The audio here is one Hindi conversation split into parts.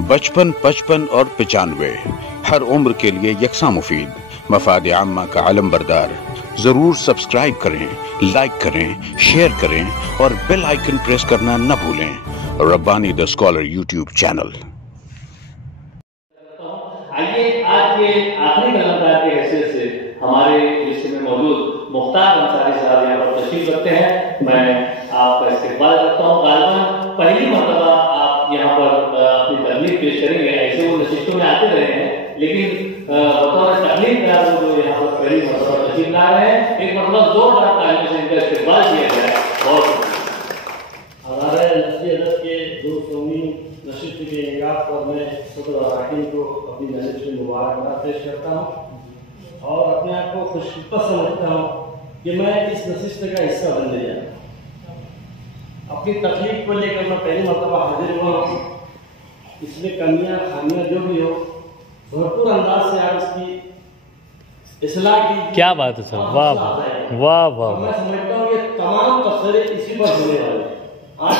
बचपन, 55 और 95 हर उम्र के लिए यकसा मुफीद, मफाद आम्मा का आलम बरदार। जरूर सब्सक्राइब करें, लाइक करें, शेयर करें और बेल आइकन प्रेस करना न भूलें। Rabbani the scholar YouTube channel. आइए आज के आखिरी कलमकार के हैसियत से हमारे लिस्ट में मौजूद मुख्तार अंसारी साहब यहाँ पर तशरीफ रखते हैं। मैं आपका इस्तकबाल करता हूँ। गालिबन पहली मरतबा आप यहाँ पर अपनी तकलीफ पेश करेंगे। ऐसे वो नशिस्तों में आते रहे हैं, लेकिन बतौर तकलीफ का जो यहाँ पर पहली मरतबा तशरीफ ला रहे हैं, एक मरतबा जोरदार तालियों से इनका इस्तकबाल किया जाए। बहुत हमारे नस्ली अदब के 200वीं नशिस्त के इंगाज पर मैं सदर अरकान को अपनी नज़र से मुबारकबाद पेश करता हूँ और अपने आप को खुशकिस्मत समझता हूँ कि मैं इस नशिस्त का हिस्सा बनने जा रहा हूँ। अपनी तकलीफ को लेकर मैं पहली मरतबा हाजिर हुआ हूँ। इसमें कमियाँ खामियाँ जो भी हो, भरपूर अंदाज से आप इसकी इस्लाह की। क्या बात है सर, वाह वाह वाह। मैं समझता हूँ ये तमाम तबसरे इसी पर होने वाले हैं। आज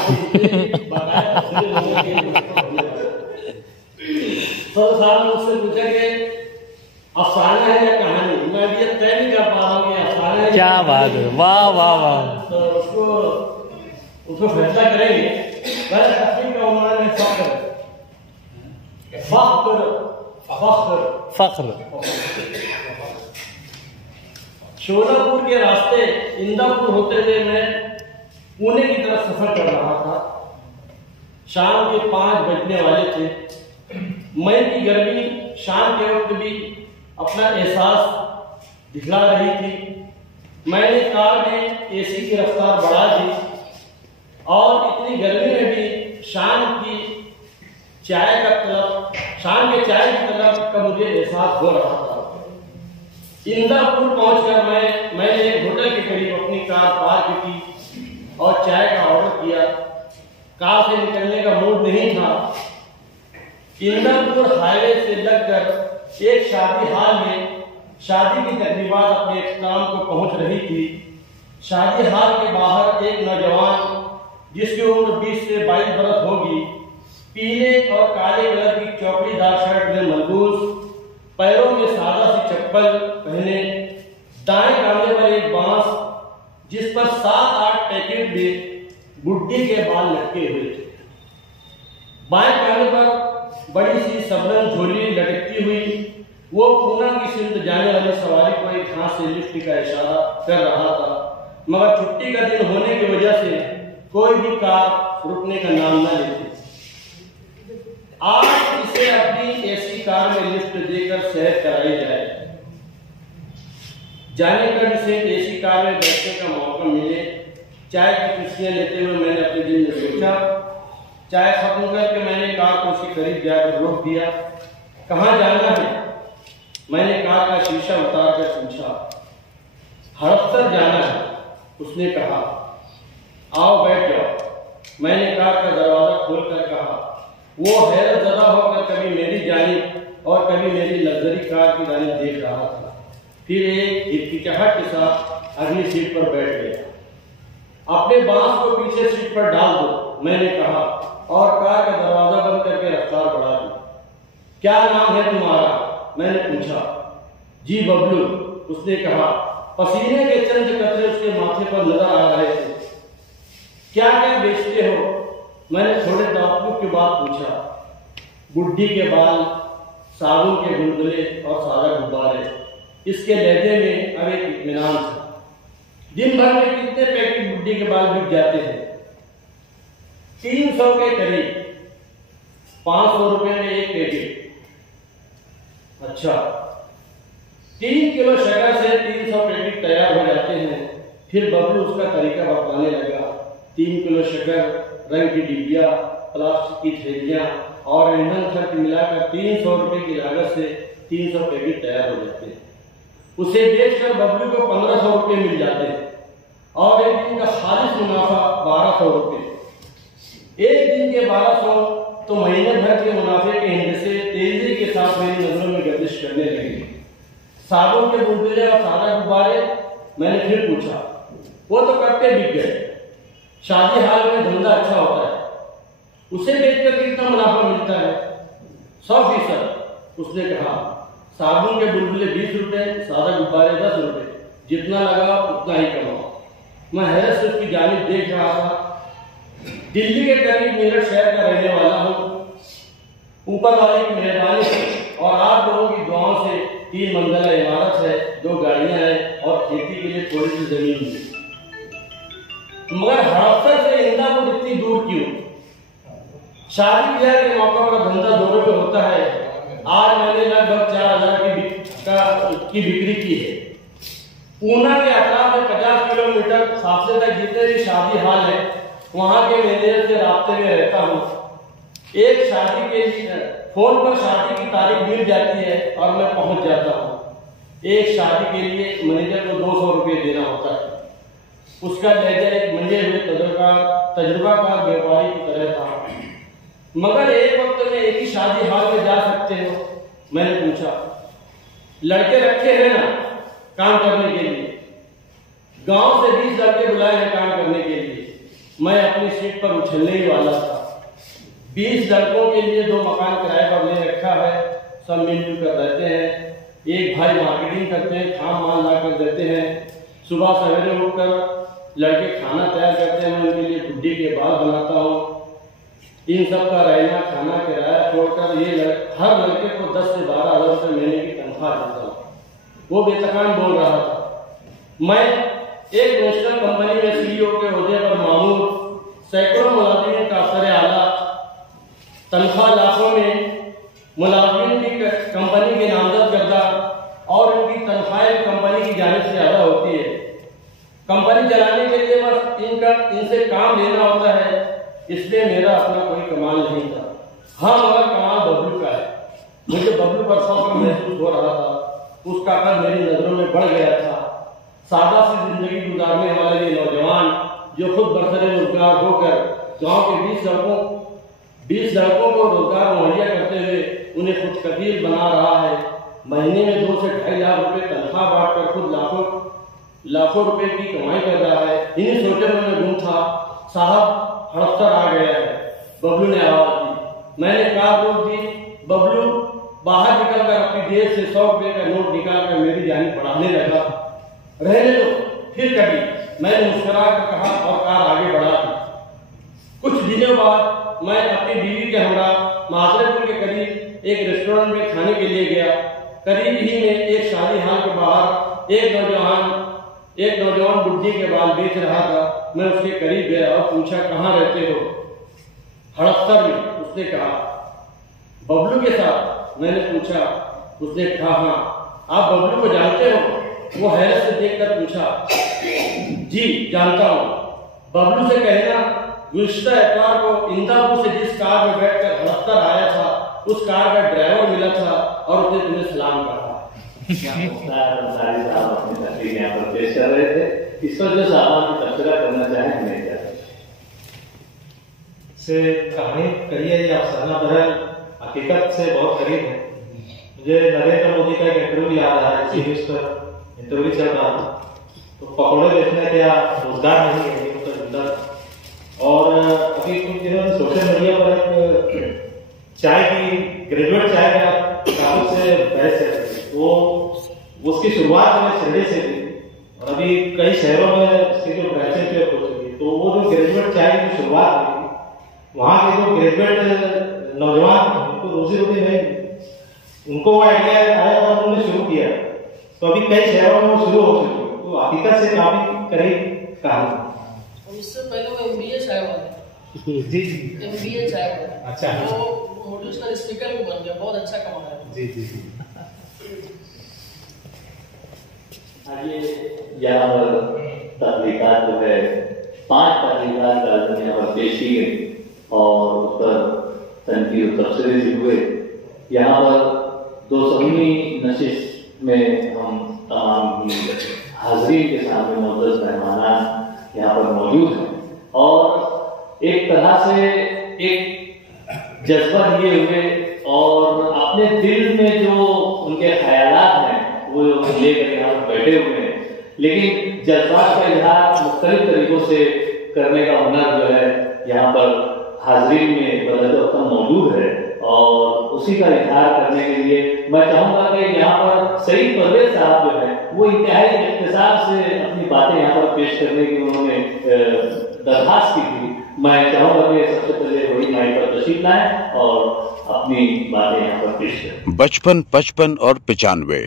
तो साहब मुझसे पूछा कि अफसाना है या कहानी, मैं भी ये तय नहीं कर पा रहा हूँ कि अफसाना है। क्या बात है, वाह वाह वाह। तो उसको फैसला करेंगे। पहले तस्वीर का उन्होंने फख्र शोलापुर के रास्ते इंदापुर होते हुए मैं पुणे की तरफ सफर कर रहा था। शाम के 5 बजने वाले थे। मई की गर्मी शाम के वक्त भी अपना एहसास दिखला रही थी। मैंने कार में एसी की रफ्तार बढ़ा दी और इतनी गर्मी में भी शाम के चाय की तलब का मुझे एहसास हो रहा था। इंदापुर पहुंचकर मैंने एक होटल के करीब अपनी कार पार्क की और चाय का ऑर्डर किया। कार से निकलने का मूड नहीं था। इंदापुर हाईवे से लगकर एक शादी हॉल में शादी की तकरीबात अपने इख्तिताम को पहुंच रही थी। शादी हॉल के बाहर एक नौजवान जिसकी उम्र 20 से 22 बरस होगी, पीले और काले कलर की चौकीदार शर्ट में मलबूस, पैरों में सादा सी चप्पल पहने, दाएं कांधे पर एक बांस जिस पर 7-8 पैकेट में बुड्ढी के बाल लटके हुए थे। बाएं कांधे पर बड़ी सी सबरन झोली लटकती हुई वो पूना की सिंध जाने वाली सवारी को एक हाथ से लिफ्ट का इशारा कर रहा था, मगर छुट्टी का दिन होने की वजह से कोई भी कार रुकने का नाम न लेती। आज इसे अपनी एसी कार में लिफ्ट देकर सैर कराई जाए। जाने पर इसे एसी कार में बैठने का मौका मिले। चाय की कुर्सियां लेते हुए मैंने अपने दिल में सोचा। चाय खत्म करके मैंने कार को उसके करीब जाकर रोक दिया। कहाँ जाना है? मैंने कार का शीशा उतार कर पूछा। हड़पसर जाना है, उसने कहा। आओ बैठ जाओ, मैंने कार का दरवाजा खोलकर कहा। वो हैरत ज़दा होकर कभी मेरी जानिब और कभी मेरी लग्जरी कार की जानिब देख रहा था। फिर एक हिचकिचाहट के साथ अगली सीट पर बैठ गया। अपने बांस को पीछे सीट पर डाल दो, मैंने कहा और कार का दरवाजा बंद करके रफ्तार बढ़ा दी। क्या नाम है तुम्हारा? मैंने पूछा। जी बबलू, उसने कहा। पसीने के चंद कतरे उसके माथे पर नजर आ रहे थे। क्या क्या बेचते हो? मैंने थोड़े ताल्लुक के बाद पूछा। बुड्ढी के बाल, साबुन के गुलगुले और सादा गुब्बारे। इसके लहजे में अब एक इत्मीनान था। दिन भर में कितने पैकेट बुड्ढी के बाल बिक जाते हैं? 300 के करीब। 500 रुपए में एक पैकेट। अच्छा, 3 किलो शक्कर से 300 पैकेट तैयार हो जाते हैं। फिर बबलू उसका तरीका बतलाने लगा। 3 किलो शक्कर, रंग की डिब्बिया, प्लास्टिक की थैलियां और ईंधन खर्च मिलाकर 300 रुपए की लागत से 300 पैकेट तैयार हो जाते हैं। उसे बेचकर बबलू को 1500 रुपए मिल जाते हैं और एक दिन का खालिश मुनाफा 1200 रुपए। एक दिन के 1200 तो महीने भर के मुनाफे के हिस्से तेजी के साथ मेरी नजरों में गर्दिश करने लगी। साबुन के बुलबुले और सादा गुब्बारे, मैंने फिर पूछा। वो तो कट्टे बिक गए। शादी हाल में धंधा अच्छा होता है, उसे बेचकर कितना मुनाफा मिलता है? 100%। उसने कहा साबुन के बुलबुले 20 रुपए, सादा गुब्बारे 10 रुपए, जितना लगा उतना ही कमाओ। मैं हैरत से उसकी जानिब देख रहा था। दिल्ली के करीब मेरठ शहर का रहने वाला हूँ। ऊपर वाले की मेहरबानी से और आप लोगों की दुआओं से 3 मंजिला इमारत है, 2 गाड़ियां हैं और खेती के लिए थोड़ी सी जमीन है। मगर हड़पसर से इंदापुर इतनी दूर क्यों? शादी ब्याह के मौका पर धंधा 2 रुपए होता है। आज मैंने लगभग 4000 की बिक्री की है। पूना के अतराफ में 50 किलोमीटर फासले तक जितने भी शादी हाल है, वहां के मैनेजर से रास्ते में रहता हूँ। एक शादी के लिए फोन पर शादी की तारीख मिल जाती है और मैं पहुंच जाता हूँ। एक शादी के लिए मैनेजर को 200 रुपये देना होता है। उसका लहजा एक मंजे हुए तजुर्बाकार व्यापारी की तरह था। मगर एक वक्त में एक ही शादी हाल में जा सकते हो? मैंने पूछा। लड़के रखे हैं ना काम करने के लिए? गांव से 20 लड़के बुलाए हैं काम करने के लिए। मैं अपनी सीट पर उछलने ही वाला था। 20 लड़कों के लिए 2 मकान किराए पर ले रखा है। सब मिलजुल कर रहते हैं। एक भाई मार्केटिंग करते हैं, खाम माल ला कर देते हैं। सुबह सवेरे उठकर लड़के खाना तैयार करते हैं, मैं उनके लिए बुड्ढी के बाल बनाता हूँ। इन सब का रहना खाना किराया छोड़कर हर लड़के को 10 से 12 हज़ार रुपये महीने की तनख्वाह देता हूँ। वो बेतकान बोल रहा था। मैं एक नेशनल कंपनी में CEO के ओहदे पर मामूर, सैकड़ों मुलाजिमों का अफसर आला, तनख्वाह लाखों में, मुलाजिम की कंपनी के नामजद करदा और उनकी तनख्वाहें कंपनी की जानिब से ज्यादा होती है। कंपनी चलाने के लिए बस इनसे काम लेना होता है, इसलिए मेरा अपना कोई कमाल नहीं था। हाँ, मगर कमाल बबलू का है। मुझे बबलू पर फख्र महसूस हो रहा था। उसका कद मेरी नजरों में बढ़ गया था। सादा सी जिंदगी गुजारने वाले ये नौजवान जो खुद बरसरे रोजगार होकर गांव के 20 लड़कों को रोजगार मुहैया करते हुए उन्हें खुद कबील बना रहा है। महीने में 2 से 2.5 लाख रुपए तनख्वाह बांटकर खुद लाखों रुपए की कमाई कर रहा है। इन्हीं सोचे में मैं गुम था। साहब, हड़पसर आ गया है। बबलू ने आवाज दी। मैंने कार रोक दी। बबलू बाहर निकलकर अपनी जेब से 100 रुपए का नोट निकालकर मेरी जानी बढ़ाने लगा। रहने दो, फिर कभी, मैंने मुस्कुरा कर कहा और कार आगे बढ़ा दी। कुछ दिनों बाद मैं अपनी बीवी के हमरा माजरेपुर के करीब एक रेस्टोरेंट में खाने के लिए गया। करीब ही में एक शादी हाल के बाहर एक नौजवान बुड्ढी के बाल बेच रहा था। मैं उसके करीब गया और पूछा, कहाँ रहते हो? हड़पसर में, उसने कहा। बबलू के साथ? मैंने पूछा। उसने कहा, हाँ। आप बबलू को जानते हो? वो हैरत से देखकर पूछा। जी, जानता हूँ। बबलू से कहना गुज़िश्ता इतवार को इंदापुर से जिस कार में बैठकर हड़पसर आया था, उस कार का ड्राइवर मिला था और उसने तुम्हें सलाम कहा। अंसारी साहब अपनी तकरीर यहाँ पर पेश कर रहे थे। इस पर जो साहब की तबसरा करना चाहें, हमें क्या से कहानी कही है, ये अफसाना बदल हकीकत से बहुत करीब है। मुझे नरेंद्र मोदी का एक इंटरव्यू याद आ रहा है। टीवी पर इंटरव्यू चल रहा था, तो पकौड़े बेचने का रोजगार नहीं है, ये तो जिंदा। और अभी कुछ दिनों में सोशल मीडिया पर एक चाय की ग्रेजुएट चाय का कागज से बहस है। वो उसकी शुरुआत में शिरडी से थी और अभी कई शहरों में इसकी जो ब्रांचेज हो चुकी है। तो वो जो ग्रेजुएट चाय की शुरुआत हुई थी, वहाँ के जो ग्रेजुएट नौजवान उनको रोजी रोटी नहीं, उनको वो आइडिया आया और उन्होंने शुरू किया। तो अभी कई शहरों में वो शुरू हो चुकी है। तो हकीकत से काफी करीब कहानी। इससे पहले वो MBA चाय वाले जी MBA चाय वाले, अच्छा, वो मोटिवेशनल स्पीकर भी बन गया, बहुत अच्छा कमा रहा है। जी आइए, यहाँ पर तहरीकात जो है 5 तहरीकात गार्डन यहाँ पर पेश की गई और उस पर तनकीद और तबसरे भी हुए। यहाँ पर 200वीं नशिस्त में हम तमाम हाज़रीन के सामने मुअज़्ज़ज़ मेहमान यहाँ पर मौजूद हैं और एक तरह से एक जज्बा लिए हुए और अपने दिल में जो उनके ख्यालात हैं वो लेकर यहाँ पर बैठे हुए हैं। लेकिन जज्बात का इजहार मुख्तलिफ तरीकों से करने का हुनर जो है यहाँ पर हाज़रीन में बदौलत मौजूद है और उसी का इजहार करने के लिए मैं चाहूंगा कि यहाँ पर सईद परवेज साहब जो है वो इंतहाई इख्तिसार से अपनी बातें यहाँ पर पेश करने की उन्होंने दरखास्त की थी। मैं चाहूंगा कि सबसे पहले वही माइक पर तशरीफ लाएं और अपनी बातें यहाँ पर पेश करें। 55, 55 और 95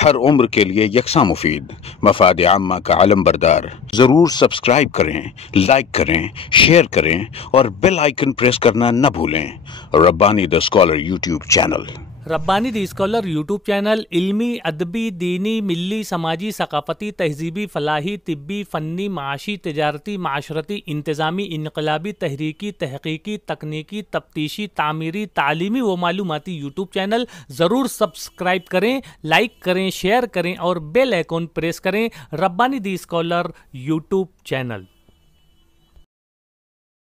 हर उम्र के लिए यकसा मुफीद, मफाद आम्मा का आलम बरदार। जरूर सब्सक्राइब करें, लाइक करें, शेयर करें और बेल आइकन प्रेस करना न भूलें। Rabbani the scholar YouTube channel. Rabbani the scholar YouTube channel इल्मी, अदबी, दीनी, मिल्ली, समाजी, सकाफती, तहजीबी, फलाही, तिब्बी, फ़न्नी, माशी, तिजारती, माशरती, इंतज़ामी, इनकलाबी, तहरीकी, तहकीकी, तकनीकी, तफ्तीशी, तामीरी, तालीमी व मालूमाती यूट्यूब चैनल। ज़रूर सब्सक्राइब करें, लाइक करें, शेयर करें और बेल आइकन प्रेस करें। Rabbani the scholar YouTube channel.